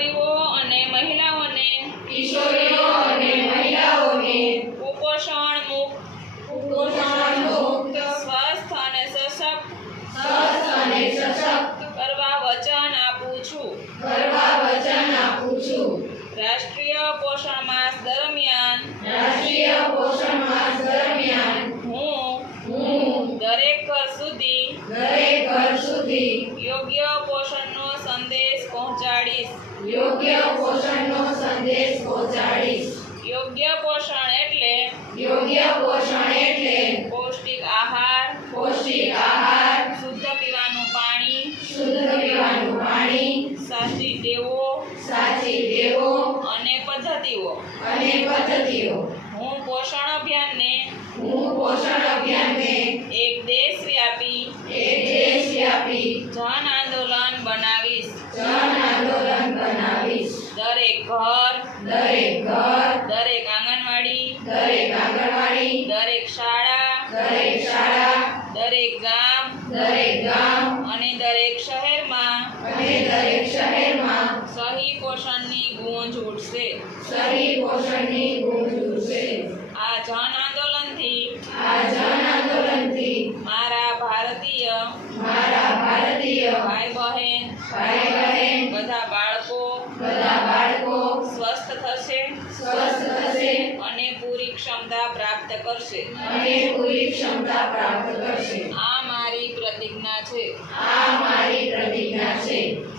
કિશોરીઓ અને મહિલાઓને કિશોરીઓ અને મહિલાઓને કુપોષણ મુક્ત કુપોષણ મુક્ત સ્વસ્થ અને સશક્ત સ્વસ્થ અને સશક્ત કરવા વચન આપું છું. કરવા વચન આપું છું. રાષ્ટ્રીય પોષણ માસ દરમિયાન રાષ્ટ્રીય પોષણ માસ દરમિયાન હું હું દરેક ઘર સુધી દરેક ઘર સુધી યોગ્ય પોષણનો સંદેશ પહોંચાડીશ. યોગ્ય પોષણનો સંદેશ પહોંચાડીશ. યોગ્ય પોષણ એટલે યોગ્ય પોષણ એટલે પૌષ્ટિક આહાર પૌષ્ટિક આહાર શુદ્ધ પીવાનું પાણી શુદ્ધ પીવાનું પાણી સાચી ટેવો સાચી ટેવો અને પદ્ધતિઓ. અને પદ્ધતિઓ. હું પોષણ અભિયાનને હું પોષણ અભિયાનને એક દેશ વ્યાપી એક દેશવ્યાપી જન ઘર દરેક ઘર દરેક આંગણવાડી દરેક આંગણવાડી દરેક શાળા દરેક શાળા દરેક ગામ દરેક ગામ અને દરેક શહેરમાં અને દરેક શહેરમાં સહી પોષણની ગુંજ ઉઠશે સહી પોષણની ગુંજ ઉઠશે આ જન આંદોલનથી આ જન આંદોલનથી મારા ભારતીય મારા ભારતીય ભાઈ બહેન સ્વસ્થ થશે સ્વસ્થ થશે અને પૂરી ક્ષમતા પ્રાપ્ત કરશે. અને પૂરી ક્ષમતા પ્રાપ્ત કરશે. આ મારી પ્રતિજ્ઞા છે. આ મારી પ્રતિજ્ઞા છે.